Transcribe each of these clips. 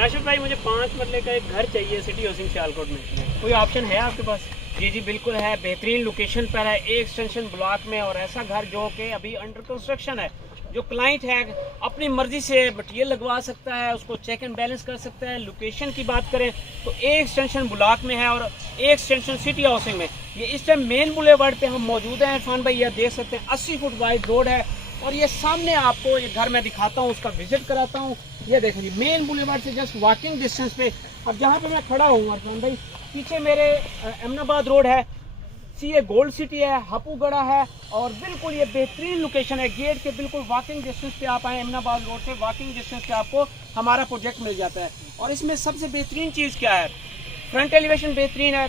राशिद भाई मुझे 5 मरले का एक घर चाहिए सिटी हाउसिंग सियालकोट में, कोई ऑप्शन है आपके पास? जी जी बिल्कुल है, बेहतरीन लोकेशन पर है, एक एक्सटेंशन ब्लॉक में, और ऐसा घर जो कि अभी अंडर कंस्ट्रक्शन है। जो क्लाइंट है अपनी मर्जी से मटीरियल लगवा सकता है, उसको चेक एंड बैलेंस कर सकता है। लोकेशन की बात करें तो एक एक्सटेंशन ब्लॉक में है और एक एक्सटेंशन सिटी हाउसिंग में। ये इस टाइम मेन बुलेवार्ड पे हम मौजूद हैं इरफान भाई, ये देख सकते हैं 80 फुट वाइड रोड है। और ये सामने आपको ये घर मैं दिखाता हूँ, उसका विजिट कराता हूँ। ये देखें जी मेन बुलेवार्ड से जस्ट वॉकिंग डिस्टेंस पे। अब जहाँ पे मैं खड़ा हूँ इरफान भाई, पीछे मेरे अहमदाबाद रोड है, सीए गोल्ड सिटी है, हपूगढ़ा है, और बिल्कुल ये बेहतरीन लोकेशन है। गेट के बिल्कुल वॉकिंग डिस्टेंस पे आप आए, अहमदाबाद रोड से वॉकिंग डिस्टेंस पे आपको हमारा प्रोजेक्ट मिल जाता है। और इसमें सबसे बेहतरीन चीज़ क्या है, फ्रंट एलिवेशन बेहतरीन है,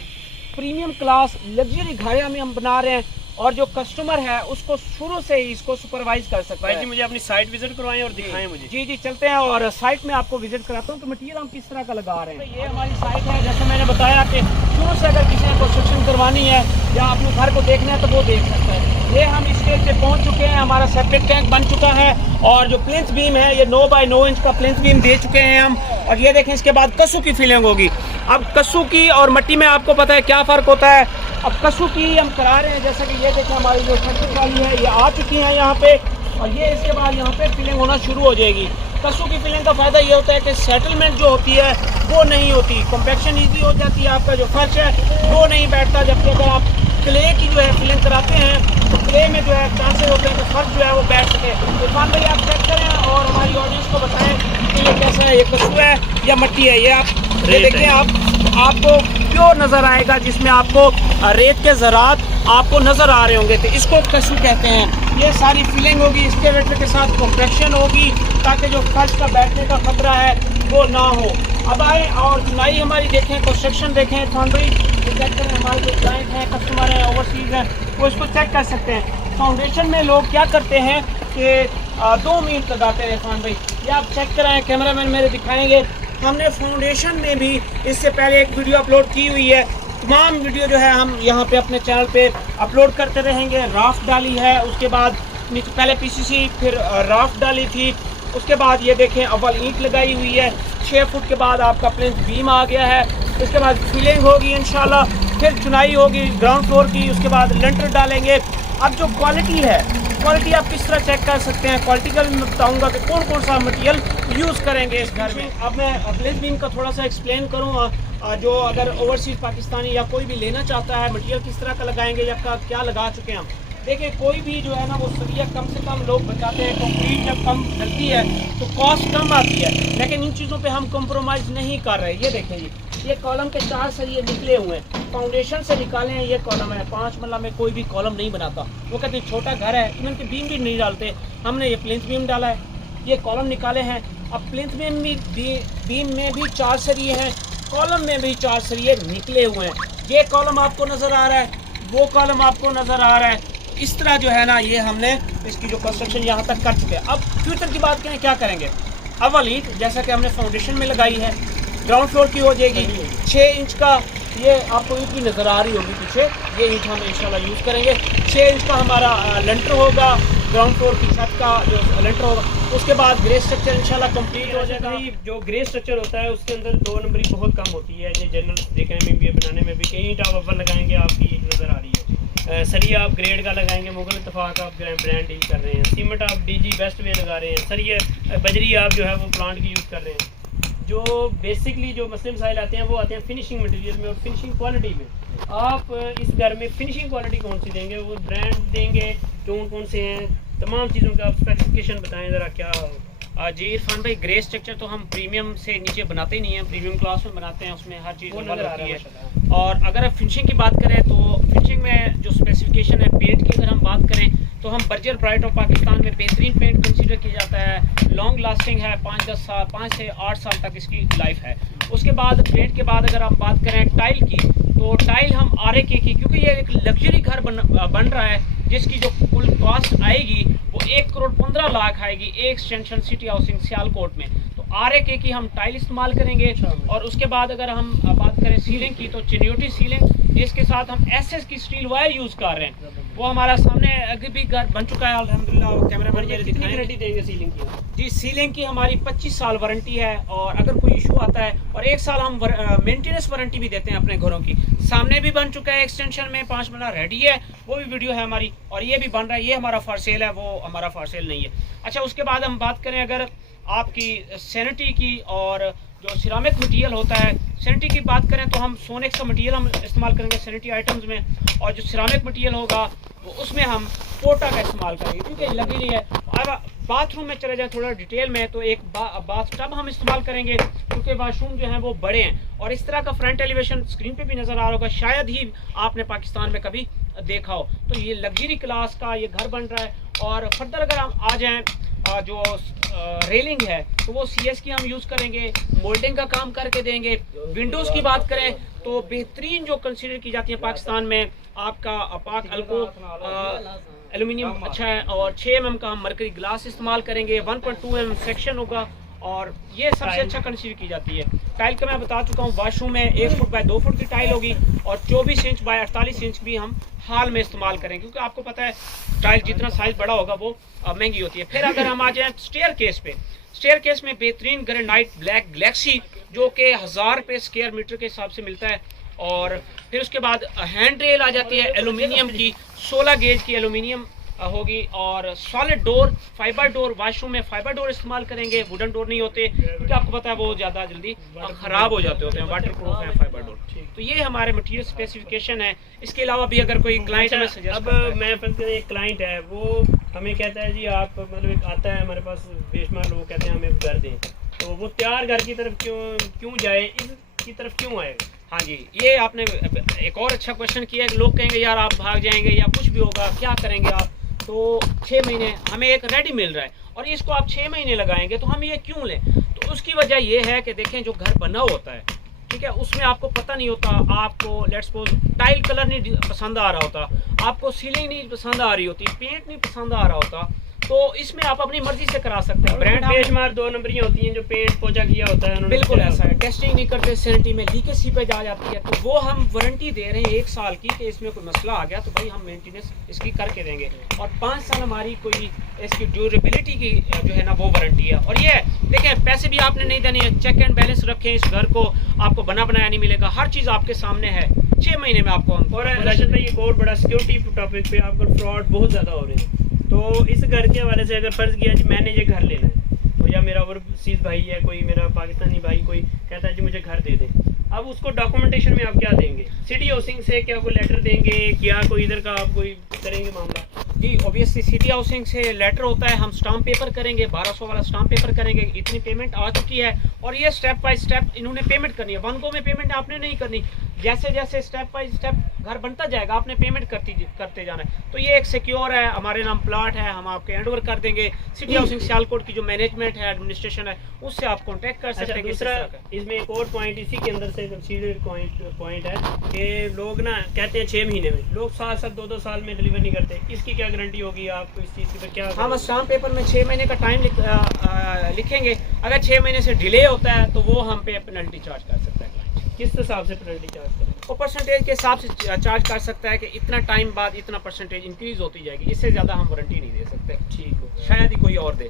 प्रीमियम क्लास लग्जरी घर हम बना रहे हैं, और जो कस्टमर है उसको शुरू से ही इसको सुपरवाइज कर सकता है। भाई जी मुझे अपनी साइट विजिट करवाएं और दिखाएं मुझे। जी जी चलते हैं और साइट में आपको विजिट कराता हूँ कि मटीरियल हम किस तरह का लगा रहे हैं। ये हमारी साइट है, जैसे मैंने बताया कि शुरू से अगर किसी ने कंस्ट्रक्शन करवानी है या अपने घर को देखना है तो वो देख सकता है। ये हम स्टेज पे पहुंच चुके हैं, हमारा सेपरेट टैंक बन चुका है, और जो प्लिंथ बीम है ये 9 बाय 9 इंच का प्लिंथ बीम दे चुके हैं हम। और ये देखें इसके बाद कस्सू की फिलिंग होगी। अब कस्सू की और मट्टी में आपको पता है क्या फ़र्क होता है। अब कस्सू की हम करा रहे हैं, जैसे कि ये देखें हमारी जो छत वाली है ये आ चुकी है यहाँ पे, और ये इसके बाद यहाँ पे फिलिंग होना शुरू हो जाएगी। कस्सू की फिलिंग का फ़ायदा ये होता है कि सेटलमेंट जो होती है वो नहीं होती, कॉम्पैक्शन ईजी हो जाती है, आपका जो फर्श है वो नहीं बैठता। जबकि अगर आप क्ले की जो है फिलिंग कराते हैं तो क्ले में जो है चांसेस होते हैं कि फर्श जो है वो बैठ सके। तो इरफान भाई आप चेक करें और हमारी ऑडियंस को बताएं कि ये कैसा है, ये कस्सू है या मट्टी है। ये आप ये देखें, आपको प्योर नज़र आएगा, जिसमें आपको रेत के ज़रात आपको नज़र आ रहे होंगे, तो इसको कस्सू कहते हैं। ये सारी फिलिंग होगी, इसके वेटर के साथ कॉम्प्रेक्शन होगी ताकि जो फर्श का बैठने का खतरा है वो ना हो। अब आए और चुनाई हमारी देखें, कंस्ट्रक्शन देखें इरफान भाई, चेक करें। हमारे जो क्लाइंट हैं, कस्टमर हैं, ओवरसीज़ हैं, वो इसको चेक कर सकते हैं। फाउंडेशन में लोग क्या करते हैं कि 2 मिनट लगाते हैं इरफान भाई, ये आप चेक कराएँ, कैमरामैन मेरे दिखाएँगे। हमने फाउंडेशन में भी इससे पहले एक वीडियो अपलोड की हुई है, तमाम वीडियो जो है हम यहाँ पे अपने चैनल पे अपलोड करते रहेंगे। राफ्ट डाली है, उसके बाद पहले पीसीसी, फिर राफ्ट डाली थी, उसके बाद ये देखें अव्वल ईंट लगाई हुई है, 6 फुट के बाद आपका प्लिंथ बीम आ गया है, उसके बाद फिलिंग होगी इंशाल्लाह, फिर चुनाई होगी ग्राउंड फ्लोर की, उसके बाद लेंटर डालेंगे। अब जो क्वालिटी है, क्वालिटी आप किस तरह चेक कर सकते हैं, क्वालिटी का भी मैं बताऊँगा कि कौन कौन सा मटीरियल यूज़ करेंगे इस घर में। अब मैं प्लिंथ बीम का थोड़ा सा एक्सप्लेन करूँ, जो अगर ओवरसीज पाकिस्तानी या कोई भी लेना चाहता है मटीरियल किस तरह का लगाएंगे या क्या लगा चुके हैं हम। देखिए कोई भी जो है ना वो सरिया कम से कम लोग बचाते हैं, कंक्रीट जब कम डलती है तो कॉस्ट कम आती है, लेकिन इन चीज़ों पे हम कॉम्प्रोमाइज़ नहीं कर रहे। ये देखें जी, ये कॉलम के 4 सरिये निकले हुए हैं, फाउंडेशन से निकाले हैं। ये कॉलम है, 5 मरला में कोई भी कॉलम नहीं बनाता, वो कहते हैं छोटा घर है, इवन के बीम भी नहीं डालते। हमने ये प्लिंथ बीम डाला है, ये कॉलम निकाले हैं। अब प्लिंथ बीम में भी 4 सरिये हैं, कॉलम में भी 4 सरिये निकले हुए हैं। ये कॉलम आपको नज़र आ रहा है, वो कॉलम आपको नज़र आ रहा है। इस तरह जो है ना ये हमने इसकी जो कंस्ट्रक्शन यहाँ तक कर चुके हैं। अब फ्यूचर की बात करें, क्या करेंगे। अव्वल ईंट जैसा कि हमने फाउंडेशन में लगाई है, ग्राउंड फ्लोर की हो जाएगी 6 इंच का, ये आपको ईंट भी नज़र आ रही होगी पीछे, ये ईंट हम इंशाल्लाह यूज़ करेंगे। 6 इंच का हमारा लेंटर होगा, ग्राउंड फ्लोर की छत का जो लेंटर होगा। उसके बाद ग्रे स्ट्रक्चर इंशाल्लाह कंप्लीट हो जाएगा। जो ग्रे स्ट्रक्चर होता है उसके अंदर 2 नंबरी बहुत कम होती है, ये जनरल देखने में भी बनाने में भी। कई ईंट आप अव्वल लगाएंगे आपकी नज़र आ रही है, सरिया आप ग्रेड का लगाएंगे, मुगल इत्तेफाक आप ब्रांड डील कर रहे हैं, सीमेंट आप डीजी बेस्ट वे लगा रहे हैं, सरिया बजरी आप जो है वो प्लांट की यूज़ कर रहे हैं। जो बेसिकली जो मसले मसाइल आते हैं वो आते हैं फिनिशिंग मटेरियल में और फिनिशिंग क्वालिटी में। आप इस घर में फिनिशिंग क्वालिटी कौन सी देंगे, वो ब्रांड देंगे, टोन कौन से हैं, तमाम चीज़ों का आप स्पेसिफिकेशन बताएं ज़रा क्या हो। जी इरफान भाई, ग्रे स्ट्रक्चर तो हम प्रीमियम से नीचे बनाते ही नहीं हैं, प्रीमियम क्लास में बनाते हैं, उसमें हर चीज़ नज़र आती है। और अगर आप फिनिशिंग की बात करें तो फिनिशिंग में जो स्पेसिफिकेशन है पेंट की अगर हम बात करें तो हम बर्जर प्राइड ऑफ पाकिस्तान में बेहतरीन पेंट कंसीडर किया जाता है, लॉन्ग लास्टिंग है, 5 से 8 साल तक इसकी लाइफ है। उसके बाद पेंट के बाद अगर हम बात करें टाइल की, तो टाइल हम RAK की, क्योंकि ये एक लग्जरी घर बन रहा है जिसकी जो कुल कॉस्ट आएगी वो 1 करोड़ 15 लाख आएगी एक एक्सटेंशन सिटी हाउसिंग सियालकोट में। तो RAK की हम टाइल इस्तेमाल करेंगे। और उसके बाद अगर हम बात करें सीलिंग की, तो चिन्योटी सीलिंग जिसके साथ हम SS की स्टील वायर यूज़ कर रहे हैं, वो हमारा सामने अभी भी घर बन चुका है अल्हम्दुलिल्लाह। कैमरा मैन कितनी गारंटी देंगे सीलिंग की? जी सीलिंग की हमारी 25 साल वारंटी है, और अगर कोई इशू आता है और 1 साल हम मेंटेनेंस वारंटी भी देते हैं अपने घरों की। सामने भी बन चुका है एक्सटेंशन में 5 मरला रेडी है, वो भी वीडियो है हमारी, और ये भी बन रहा है। ये हमारा फॉर सेल है, वो हमारा फॉर सेल नहीं है। अच्छा, उसके बाद हम बात करें अगर आपकी सैनिटरी की और जो सिरामिक मटेरियल होता है, सैनिटरी की बात करें तो हम सोनेक्स का मटेरियल हम इस्तेमाल करेंगे सैनिटरी आइटम्स में, और जो सिरामिक मटेरियल होगा वो उसमें हम पोटा का इस्तेमाल करेंगे, क्योंकि लगी नहीं है। अब बाथरूम में चले जाए थोड़ा डिटेल में, तो एक बाथ टब हम इस्तेमाल करेंगे, क्योंकि वाशरूम जो है वो बड़े हैं। और इस तरह का फ्रंट एलिवेशन स्क्रीन पे भी नज़र आ रहा होगा, शायद ही आपने पाकिस्तान में कभी देखा हो। तो ये लग्जरी क्लास का ये घर बन रहा है। और फर्दर अगर हम आ जाएँ, जो रेलिंग है तो वो CS की हम यूज़ करेंगे, मोल्डिंग का काम करके देंगे। विंडोज़ की बात करें तो बेहतरीन जो कंसीडर की जाती है पाकिस्तान में, आपका पाक अल्को एल्यूमिनियम अच्छा है, और 6 mm का हम मरकरी ग्लास इस्तेमाल करेंगे, 1.2 mm सेक्शन होगा, और ये सबसे अच्छा कंसीडर की जाती है। टाइल का मैं बता चुका हूँ, वाशरूम में 1 फुट बाय 2 फुट की टाइल होगी, और 24 इंच बाय 48 इंच भी हम हाल में इस्तेमाल करेंगे, क्योंकि आपको पता है टाइल जितना साइज बड़ा होगा वो महंगी होती है। फिर अगर हम आ जाएँ स्टेयर केस पे, स्टेयर केस में बेहतरीन ग्रेनाइट ब्लैक गैलेक्सी जो कि 1000 रुपये स्क्वायर मीटर के हिसाब से मिलता है। और फिर उसके बाद हैंड रेल आ जाती है एल्यूमिनियम की, 16 गेज की एल्यूमिनियम होगी, और solid door, fibre door, washroom में फाइबर डोर इस्तेमाल करेंगे, वुडन डोर नहीं होते, क्योंकि आपको पता है वो ज़्यादा जल्दी ख़राब हो जाते होते हैं, वाटर प्रूफ है फाइबर डोर। तो ये हमारे मटेरियल स्पेसिफिकेशन है। इसके अलावा भी अगर कोई क्लाइंट हमें सजेस्ट अब मैं एक क्लाइंट है, वो हमें कहता है जी आप मतलब आता है हमारे पास बेशुमार लोग कहते हैं हमें घर दें, तो वो तैयार घर की तरफ क्यों जाए, इसकी तरफ क्यों आएगा? हाँ जी, ये आपने एक और अच्छा क्वेश्चन किया है कि लोग कहेंगे यार आप भाग जाएंगे या कुछ भी होगा, क्या करेंगे आप। तो 6 महीने हमें एक रेडी मिल रहा है, और इसको आप 6 महीने लगाएंगे, तो हम ये क्यों लें? तो उसकी वजह ये है कि देखें, जो घर बना होता है, ठीक है, उसमें आपको पता नहीं होता, आपको लेट्स सपोज टाइल कलर नहीं पसंद आ रहा होता, आपको सीलिंग नहीं पसंद आ रही होती, पेंट नहीं पसंद आ रहा होता, तो इसमें आप अपनी मर्जी से करा सकते हैं। ब्रांड बेशुमार 2 नंबरियाँ होती हैं जो पेंट पोछा किया होता है, बिल्कुल ऐसा है, टेस्टिंग नहीं करते, सैनिटरी में लीकेज सीपेज आ जाती है, तो वो हम वारंटी दे रहे हैं 1 साल की, कि इसमें कोई मसला आ गया तो भाई हम मेंटेनेंस इसकी करके देंगे, और 5 साल हमारी कोई इसकी ड्यूरेबिलिटी की जो है ना वो वारंटी है। और ये देखें, पैसे भी आपने नहीं देने हैं, चेक एंड बैलेंस रखें, इस घर को आपको बना बनाया नहीं मिलेगा, हर चीज़ आपके सामने है, 6 महीने में आपको हम। और राशिद भाई एक और बड़ा सिक्योरिटी टॉपिक पे आपको फ्रॉड बहुत ज़्यादा हो रहे हैं, तो इस घर के हवाले से अगर फ़र्ज़ किया जी मैंने ये घर लेना है, तो या मेरा ओवरसीज़ भाई है, कोई मेरा पाकिस्तानी भाई कोई कहता है जी मुझे घर दे दें, अब उसको डॉक्यूमेंटेशन में आप क्या देंगे? सिटी हाउसिंग से क्या कोई लेटर देंगे, क्या कोई इधर का आप कोई करेंगे मामला? जी ऑब्वियसली सिटी हाउसिंग से लेटर होता है, हम स्टाम्प पेपर करेंगे, 1200 वाला स्टाम्प पेपर करेंगे, इतनी पेमेंट आ चुकी है, और ये स्टेप बाय स्टेप इन्होंने पेमेंट करनी है, वन गो में पेमेंट आपने नहीं करनी, जैसे जैसे स्टेप बाय स्टेप घर बनता जाएगा आपने पेमेंट करते जाना है। तो ये एक सिक्योर है, हमारे नाम प्लाट है, हम आपके हैंड ओवर कर देंगे। सिटी हाउसिंग सियालकोट की जो मैनेजमेंट है, एडमिनिस्ट्रेशन है, उससे आप कॉन्टेक्ट कर सकते हैं। दूसरा इसमें एक और पॉइंट इसी के अंदर से पॉइंट है कि लोग ना कहते हैं 6 महीने में, लोग 7 2 साल में डिलीवर नहीं करते, इसकी क्या गारंटी होगी आपको इस चीज़ की? तो क्या हम स्टाम्प पेपर में 6 महीने का टाइम लिखेंगे, अगर 6 महीने से डिले होता है तो वो हम पे पेनल्टी चार्ज कर सकते हैं। किस हिसाब से पेनल्टी चार्ज करें? वो परसेंटेज के हिसाब से चार्ज कर सकता है कि इतना टाइम बाद इतना परसेंटेज इंक्रीज होती जाएगी, इससे ज़्यादा हम वारंटी नहीं दे सकते। ठीक हो, शायद ही कोई और दे।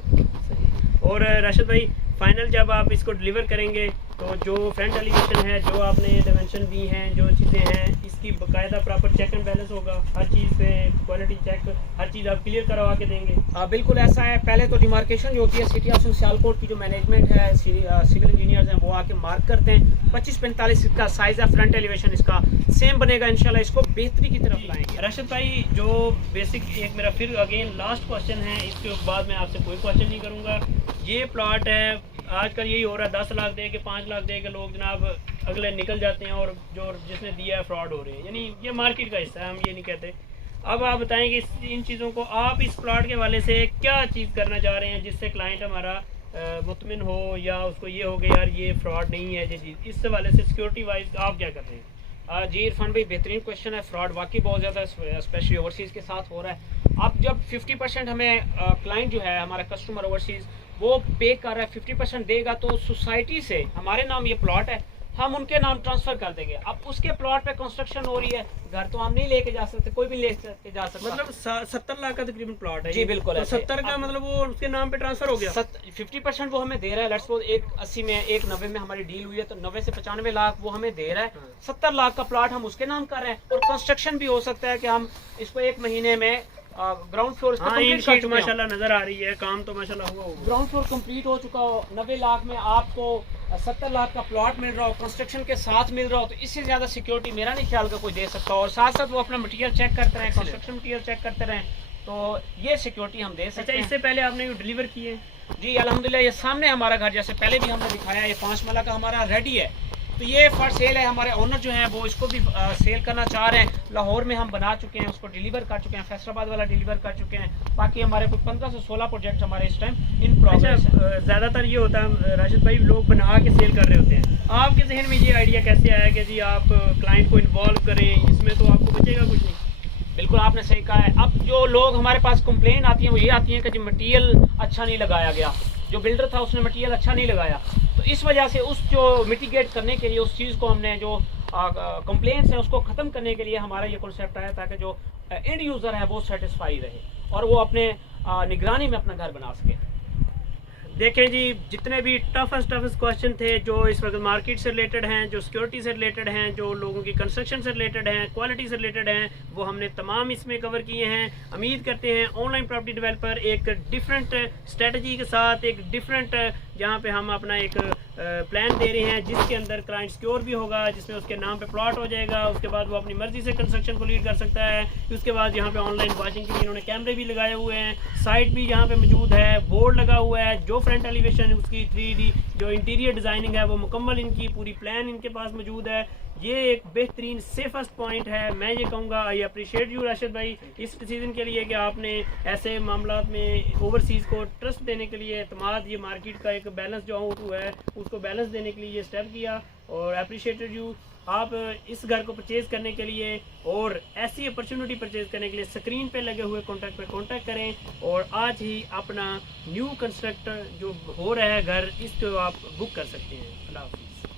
और राशिद भाई फाइनल जब आप इसको डिलीवर करेंगे तो जो फ्रंट एलिवेशन है, जो आपने डायमेंशन दी हैं, जो चीज़ें हैं, इसकी बाकायदा प्रॉपर चेक एंड बैलेंस होगा, हर चीज़ पे क्वालिटी चेक, हर चीज़ आप क्लियर करवा के देंगे? बिल्कुल ऐसा है। पहले तो डिमार्केशन जो होती है, सिटी हाउसिंग सियालकोट की जो मैनेजमेंट है, सिविल इंजीनियर्स हैं, वो आके मार्क करते हैं, 25-45 का साइज़ है, फ्रंट एलिवेशन इसका सेम बनेगा इंशाल्लाह, इसको बेहतरी की तरफ लाएंगे। राशिद भाई जो बेसिक एक मेरा फिर अगेन लास्ट क्वेश्चन है, इसके बाद मैं आपसे कोई क्वेश्चन नहीं करूँगा। ये प्लॉट है आजकल यही हो रहा है, 10 लाख दे के 5 लाख दे के लोग जनाब अगले निकल जाते हैं, और जो जिसने दिया है फ्रॉड हो रहे हैं, यानी ये मार्केट का हिस्सा है, हम ये नहीं कहते। अब आप बताएंगे इन चीज़ों को, आप इस प्लॉट के वाले से क्या चीज़ करना चाह रहे हैं जिससे क्लाइंट हमारा मुतमिन हो, या उसको ये हो गया यार ये फ्रॉड नहीं है ये चीज़, इस वाले से सिक्योरिटी वाइज आप क्या कर रहे हैं? जी इरफान भाई बेहतरीन क्वेश्चन है। फ्रॉड वाकई बहुत ज़्यादा स्पेशली ओवरसीज़ के साथ हो रहा है। अब जब 50% हमें क्लाइंट जो है हमारा कस्टमर ओवरसीज़ वो पे कर रहा है, 50% देगा, तो सोसाइटी से हमारे नाम ये प्लॉट है, हम उनके नाम ट्रांसफर कर देंगे। अब उसके प्लॉट पे कंस्ट्रक्शन हो रही है, घर तो हम नहीं लेके जा सकते, कोई भी लेके जा सकता। मतलब 70 लाख का तकरीबन प्लॉट है जी बिल्कुल। तो 70 का मतलब वो उसके नाम पे ट्रांसफर हो गया। 50% वो हमें दे रहा है। लेट्स सपोज 180 में 190 में हमारी डील हुई है, तो 90 से 95 लाख वो हमें दे रहा है। 70 लाख का प्लॉट हम उसके नाम कर रहे हैं, और कंस्ट्रक्शन भी हो सकता है कि हम इसको 1 महीने में ग्राउंड फ्लोर माशाल्लाह नजर आ रही है, काम तो माशाल्लाह हुआ होगा। ग्राउंड फ्लोर कंप्लीट हो चुका हो, 90 लाख में आपको 70 लाख का प्लॉट मिल रहा हो, कंस्ट्रक्शन के साथ मिल रहा हो, तो इससे ज्यादा सिक्योरिटी मेरा नहीं ख्याल का कोई दे सकता। और साथ साथ वो अपना मटेरियल चेक करते रहे, कंस्ट्रक्शन मटेरियल चेक करते रहे, तो ये सिक्योरिटी हम दे सकते हैं। इससे पहले आपने डिलीवर किए? जी अल्हम्दुलिल्लाह, ये सामने हमारा घर जैसे पहले भी हमने दिखाया, ये 5 माला का हमारा रेडी है। तो ये फॉर सेल है। हमारे ओनर जो हैं वो इसको भी सेल करना चाह रहे हैं। लाहौर में हम बना चुके हैं, उसको डिलीवर कर चुके हैं, फैसलाबाद वाला डिलीवर कर चुके हैं। बाकी हमारे कुछ 15 से 16 प्रोजेक्ट हमारे इस टाइम इन प्रोग्रेस है। ज़्यादातर ये होता है राशिद भाई, लोग बना के सेल कर रहे होते हैं। आपके जहन में ये आइडिया कैसे आया कि जी आप क्लाइंट को इन्वॉल्व करें इसमें, तो आपको बचेगा कुछ नहीं? बिल्कुल आपने सही कहा है। अब जो लोग हमारे पास कंप्लेन आती हैं वो ये आती हैं कि जो मटेरियल अच्छा नहीं लगाया गया, जो बिल्डर था उसने मटेरियल अच्छा नहीं लगाया, तो इस वजह से उस जो मिटिगेट करने के लिए उस चीज़ को हमने जो कंप्लेंट्स हैं उसको ख़त्म करने के लिए हमारा ये कॉन्सेप्ट आया, ताकि जो एंड यूज़र है वो सेटिस्फाई रहे और वो अपने निगरानी में अपना घर बना सके। देखें जी, जितने भी टफेस्ट क्वेश्चन थे जो इस वक्त मार्केट से रिलेटेड हैं, जो सिक्योरिटी से रिलेटेड हैं, जो लोगों की कंस्ट्रक्शन से रिलेटेड हैं, क्वालिटी से रिलेटेड हैं, वो हमने तमाम इसमें कवर किए हैं। उम्मीद करते हैं ऑनलाइन प्रॉपर्टी डेवलपर एक डिफरेंट स्ट्रेटजी के साथ, एक डिफरेंट जहाँ पे हम अपना एक प्लान दे रहे हैं जिसके अंदर क्लाइंट सिक्योर भी होगा, जिसमें उसके नाम पे प्लॉट हो जाएगा, उसके बाद वो अपनी मर्जी से कंस्ट्रक्शन को लीड कर सकता है। उसके बाद यहाँ पे ऑनलाइन वॉचिंग के लिए इन्होंने कैमरे भी लगाए हुए हैं, साइट भी यहाँ पे मौजूद है, बोर्ड लगा हुआ है, जो फ्रंट एलिवेशन है उसकी 3D जो इंटीरियर डिज़ाइनिंग है वो मुकम्मल, इनकी पूरी प्लान इनके पास मौजूद है। ये एक बेहतरीन सेफेस्ट पॉइंट है। मैं ये कहूँगा आई अप्रिशिएट यू राशिद भाई इस डिसीजन के लिए कि आपने ऐसे मामलात में ओवरसीज़ को ट्रस्ट देने के लिए, एतमाद, ये मार्केट का एक बैलेंस जो है उसको बैलेंस देने के लिए ये स्टेप किया, और अप्रिशिएटेड यू। आप इस घर को परचेज़ करने के लिए और ऐसी अपॉर्चुनिटी परचेज़ करने के लिए स्क्रीन पे लगे हुए कॉन्टैक्ट पे कॉन्टैक्ट करें, और आज ही अपना न्यू कंस्ट्रक्टर जो हो रहा है घर, इसको आप बुक कर सकते हैं। अल्लाह हाफ़िज़।